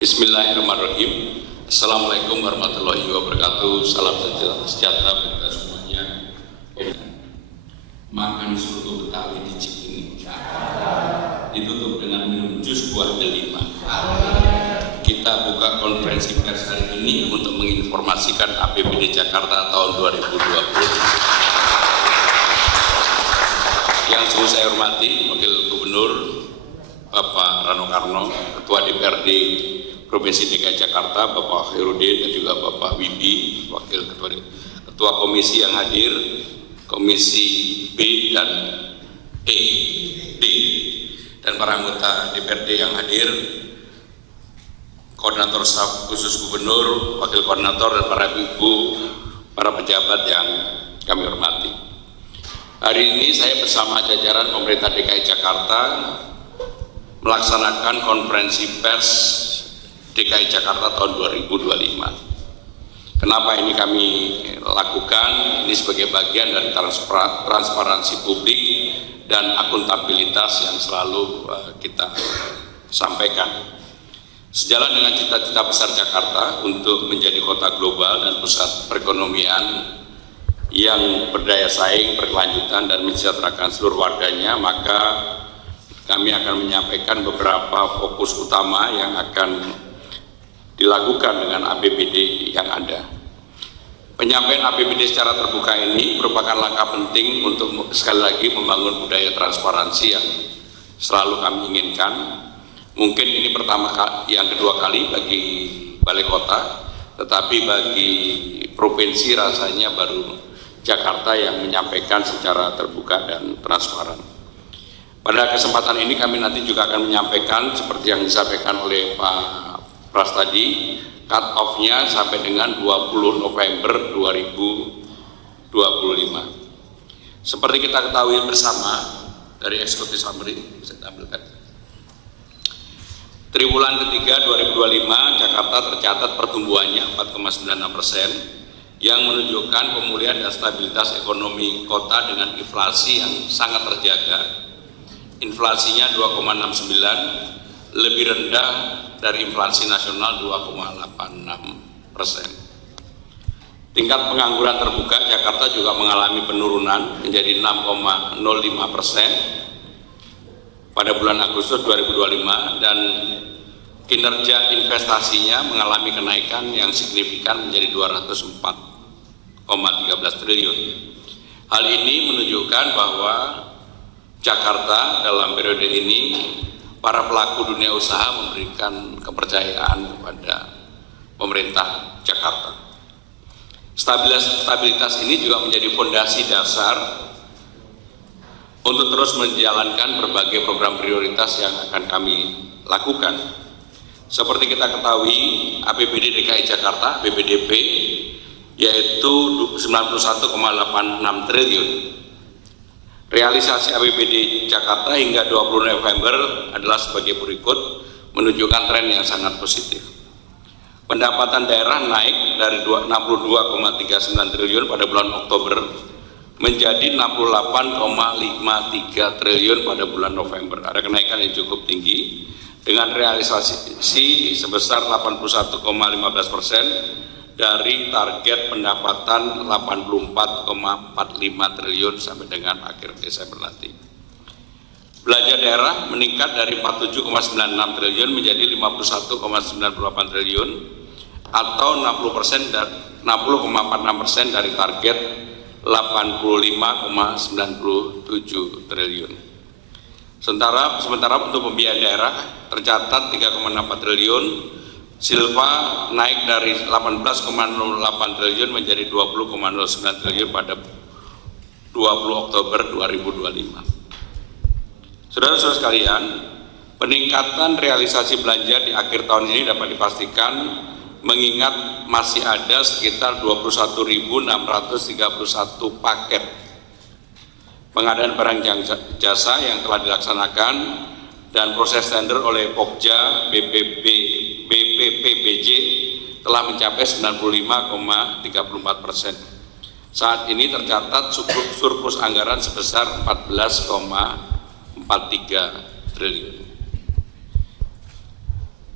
Bismillahirrahmanirrahim. Assalamualaikum warahmatullahi wabarakatuh. Salam sejahtera bagi kita semuanya. Makan soto Betawi di Cikini ditutup dengan minum jus buah delima. Kita buka konferensi pers hari ini untuk menginformasikan APBD Jakarta tahun 2020. Yang sungguh saya hormati Wakil Gubernur Bapak Rano Karno, Ketua DPRD Provinsi DKI Jakarta Bapak Khairuddin, dan juga Bapak Wibi, Wakil Ketua Komisi yang hadir, Komisi B dan E, D, dan para anggota DPRD yang hadir, Koordinator Staf Khusus Gubernur, Wakil Koordinator, dan para ibu, para pejabat yang kami hormati. Hari ini saya bersama jajaran pemerintah DKI Jakarta melaksanakan konferensi pers DKI Jakarta tahun 2025. Kenapa ini kami lakukan? Ini sebagai bagian dari transparansi publik dan akuntabilitas yang selalu kita sampaikan. Sejalan dengan cita-cita besar Jakarta untuk menjadi kota global dan pusat perekonomian yang berdaya saing, berkelanjutan, dan mensejahterakan seluruh warganya, maka kami akan menyampaikan beberapa fokus utama yang akan dilakukan dengan APBD yang ada. Penyampaian APBD secara terbuka ini merupakan langkah penting untuk sekali lagi membangun budaya transparansi yang selalu kami inginkan. Mungkin ini yang kedua kali bagi Balai Kota, tetapi bagi provinsi rasanya baru Jakarta yang menyampaikan secara terbuka dan transparan. Pada kesempatan ini kami nanti juga akan menyampaikan seperti yang disampaikan oleh Pak Pras tadi, cut off-nya sampai dengan 20 November 2025. Seperti kita ketahui bersama dari Executive Summary, bisa tampilkan. Triwulan ketiga 2025 Jakarta tercatat pertumbuhannya 4,96%, yang menunjukkan pemulihan dan stabilitas ekonomi kota dengan inflasi yang sangat terjaga. Inflasinya 2,69, lebih rendah dari inflasi nasional 2,86%. Tingkat pengangguran terbuka Jakarta juga mengalami penurunan menjadi 6,05% pada bulan Agustus 2025, dan kinerja investasinya mengalami kenaikan yang signifikan menjadi 204,13 triliun. Hal ini menunjukkan bahwa Jakarta dalam periode ini para pelaku dunia usaha memberikan kepercayaan kepada pemerintah Jakarta. Stabilitas ini juga menjadi fondasi dasar untuk terus menjalankan berbagai program prioritas yang akan kami lakukan. Seperti kita ketahui, APBD DKI Jakarta, APBDP, yaitu 91,86 triliun. Realisasi APBD Jakarta hingga 20 November adalah sebagai berikut, menunjukkan tren yang sangat positif. Pendapatan daerah naik dari 62,39 triliun pada bulan Oktober menjadi 68,53 triliun pada bulan November. Ada kenaikan yang cukup tinggi dengan realisasi sebesar 81,15% dari target pendapatan 84,45 triliun sampai dengan akhir Desember nanti. Belanja daerah meningkat dari 47,96 triliun menjadi 51,98 triliun atau 60,46% dari target 85,97 triliun. Sementara untuk pembiayaan daerah tercatat 3,64 triliun. Silva naik dari 18,08 triliun menjadi 20,09 triliun pada 20 Oktober 2025. Saudara-saudara sekalian, peningkatan realisasi belanja di akhir tahun ini dapat dipastikan mengingat masih ada sekitar 21.631 paket pengadaan barang jasa yang telah dilaksanakan dan proses tender oleh Pokja BPPBJ telah mencapai 95,34%. Saat ini tercatat surplus anggaran sebesar 14,43 triliun.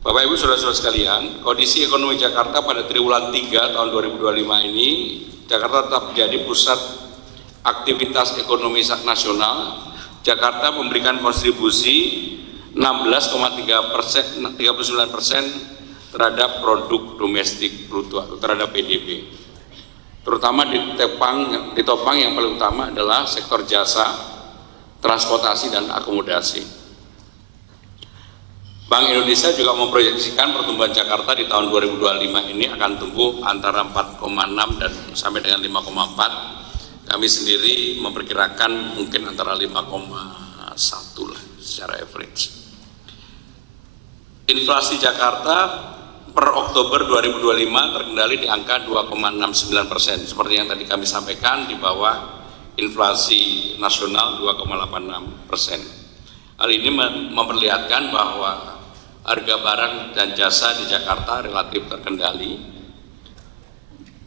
Bapak Ibu Saudara-saudara sekalian, kondisi ekonomi Jakarta pada triwulan 3 tahun 2025 ini, Jakarta tetap menjadi pusat aktivitas ekonomi nasional. Jakarta memberikan kontribusi 16,39% terhadap produk domestik bruto atau terhadap PDB. Terutama ditopang yang paling utama adalah sektor jasa, transportasi dan akomodasi. Bank Indonesia juga memproyeksikan pertumbuhan Jakarta di tahun 2025 ini akan tumbuh antara 4,6 dan sampai dengan 5,4. Kami sendiri memperkirakan mungkin antara 5,1 lah secara average. Inflasi Jakarta per Oktober 2025 terkendali di angka 2,69%. Seperti yang tadi kami sampaikan, di bawah inflasi nasional 2,86%. Hal ini memperlihatkan bahwa harga barang dan jasa di Jakarta relatif terkendali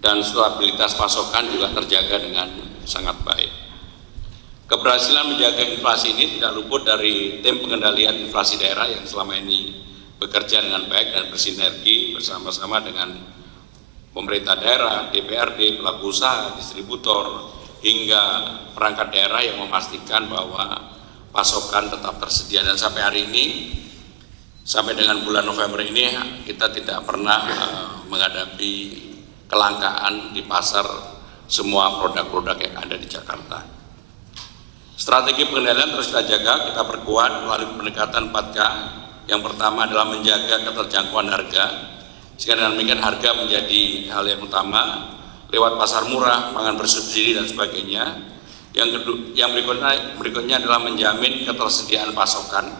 dan stabilitas pasokan juga terjaga dengan sangat baik. Keberhasilan menjaga inflasi ini tidak luput dari tim pengendalian inflasi daerah yang selama ini bekerja dengan baik dan bersinergi bersama-sama dengan pemerintah daerah, DPRD, pelaku usaha, distributor, hingga perangkat daerah yang memastikan bahwa pasokan tetap tersedia. Dan sampai hari ini, sampai dengan bulan November ini, kita tidak pernah menghadapi kelangkaan di pasar semua produk-produk yang ada di Jakarta. Strategi pengendalian terus kita jaga, kita perkuat melalui pendekatan 4K. Yang pertama adalah menjaga keterjangkauan harga, sehingga dengan demikian harga menjadi hal yang utama lewat pasar murah, pangan bersubsidi dan sebagainya. Yang berikutnya adalah menjamin ketersediaan pasokan,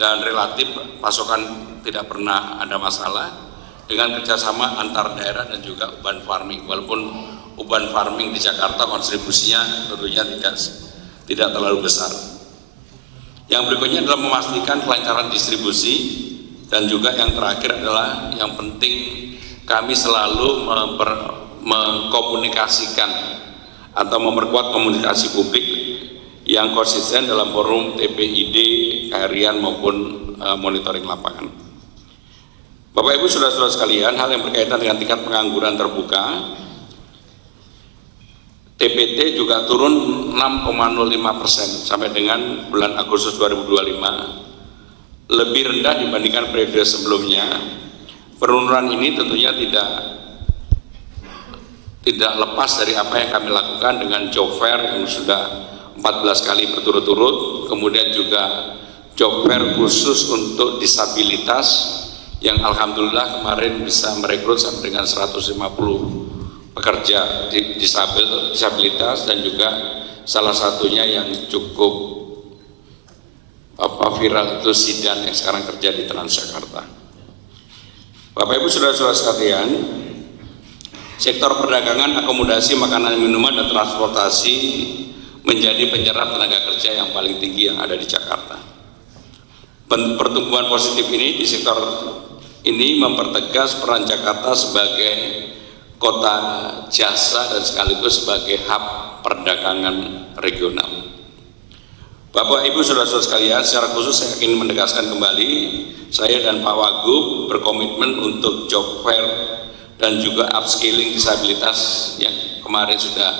dan relatif pasokan tidak pernah ada masalah dengan kerjasama antar daerah dan juga urban farming. Walaupun urban farming di Jakarta kontribusinya tentunya tidak terlalu besar. Yang berikutnya adalah memastikan kelancaran distribusi, dan juga yang terakhir adalah yang penting kami selalu mengkomunikasikan atau memperkuat komunikasi publik yang konsisten dalam forum TPID harian maupun monitoring lapangan. Bapak Ibu Saudara-saudara sekalian, hal yang berkaitan dengan tingkat pengangguran terbuka, TPT juga turun 6,05% sampai dengan bulan Agustus 2025, lebih rendah dibandingkan periode sebelumnya. Penurunan ini tentunya tidak lepas dari apa yang kami lakukan dengan job fair yang sudah 14 kali berturut-turut, kemudian juga job fair khusus untuk disabilitas yang alhamdulillah kemarin bisa merekrut sampai dengan 150 pekerja disabilitas, dan juga salah satunya yang cukup viral itu Sidan yang sekarang kerja di Transjakarta. Bapak Ibu Saudara-saudara sekalian, sektor perdagangan, akomodasi, makanan, minuman, dan transportasi menjadi penyerap tenaga kerja yang paling tinggi yang ada di Jakarta. Pertumbuhan positif ini di sektor ini mempertegas peran Jakarta sebagai kota jasa dan sekaligus sebagai hub perdagangan regional. Bapak Ibu Saudara-saudara sekalian, secara khusus saya ingin menegaskan kembali, saya dan Pak Wagub berkomitmen untuk job fair dan juga upskilling disabilitas yang kemarin sudah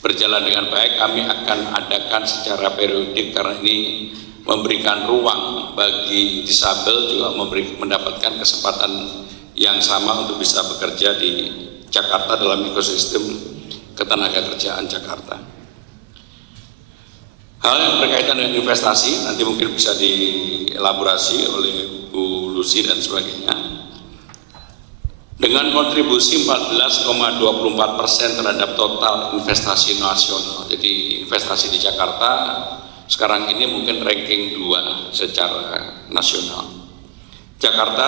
berjalan dengan baik. Kami akan adakan secara periodik karena ini memberikan ruang bagi disabel juga mendapatkan kesempatan yang sama untuk bisa bekerja di Jakarta dalam ekosistem ketenagakerjaan Jakarta. Hal yang berkaitan dengan investasi nanti mungkin bisa dielaborasi oleh Bu Lucy dan sebagainya. Dengan kontribusi 14,24% terhadap total investasi nasional, jadi investasi di Jakarta sekarang ini mungkin ranking 2 secara nasional. Jakarta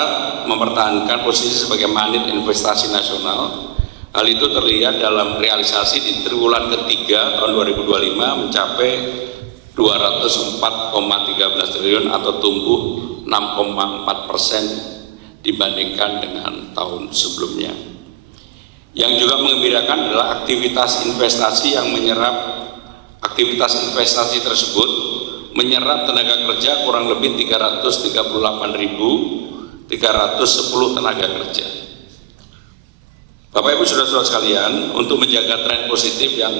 mempertahankan posisi sebagai magnet investasi nasional. Hal itu terlihat dalam realisasi di triwulan ketiga tahun 2025 mencapai 204,13 triliun atau tumbuh 6,4% dibandingkan dengan tahun sebelumnya. Yang juga menggembirakan adalah aktivitas investasi yang menyerap aktivitas investasi tersebut menyerap tenaga kerja kurang lebih 338.310 tenaga kerja. Bapak Ibu Saudara-saudara sekalian, untuk menjaga tren positif yang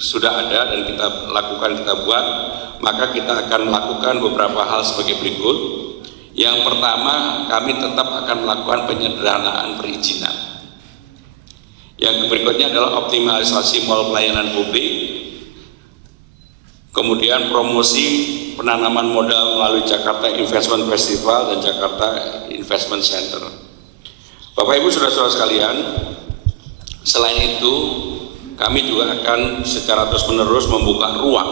sudah ada dan kita lakukan, kita buat, maka kita akan melakukan beberapa hal sebagai berikut. Yang pertama, kami tetap akan melakukan penyederhanaan perizinan. Yang berikutnya adalah optimalisasi mal pelayanan publik, kemudian promosi penanaman modal melalui Jakarta Investment Festival dan Jakarta Investment Center. Bapak Ibu Saudara-saudara sekalian, selain itu kami juga akan secara terus-menerus membuka ruang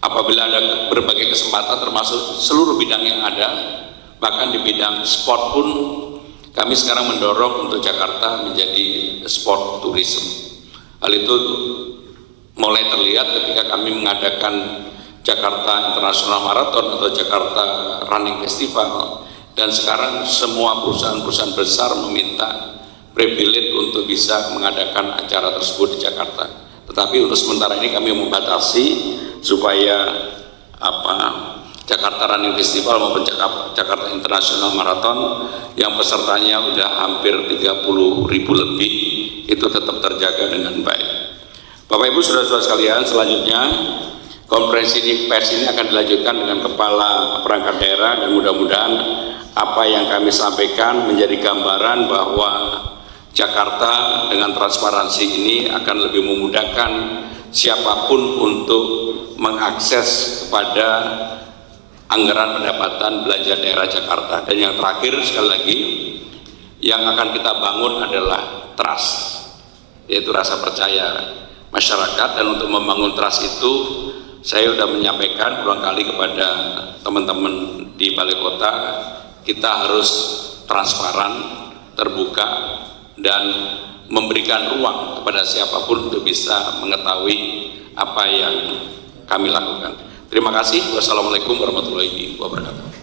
apabila ada berbagai kesempatan termasuk seluruh bidang yang ada, bahkan di bidang sport pun kami sekarang mendorong untuk Jakarta menjadi sport tourism. Hal itu mulai terlihat ketika kami mengadakan Jakarta International Marathon atau Jakarta Running Festival, dan sekarang semua perusahaan-perusahaan besar meminta privilege untuk bisa mengadakan acara tersebut di Jakarta. Tetapi untuk sementara ini kami membatasi supaya Jakarta Running Festival maupun Jakarta International Marathon yang pesertanya sudah hampir 30.000 lebih itu tetap terjaga dengan baik. Bapak Ibu Saudara-saudara sekalian, selanjutnya konferensi pers ini akan dilanjutkan dengan kepala perangkat daerah, dan mudah-mudahan apa yang kami sampaikan menjadi gambaran bahwa Jakarta dengan transparansi ini akan lebih memudahkan siapapun untuk mengakses kepada anggaran pendapatan belanja daerah Jakarta. Dan yang terakhir, sekali lagi, yang akan kita bangun adalah trust, yaitu rasa percaya masyarakat. Dan untuk membangun trust itu, saya sudah menyampaikan berulang kali kepada teman-teman di Balai Kota, kita harus transparan, terbuka, dan memberikan ruang kepada siapapun untuk bisa mengetahui apa yang kami lakukan. Terima kasih. Wassalamualaikum warahmatullahi wabarakatuh.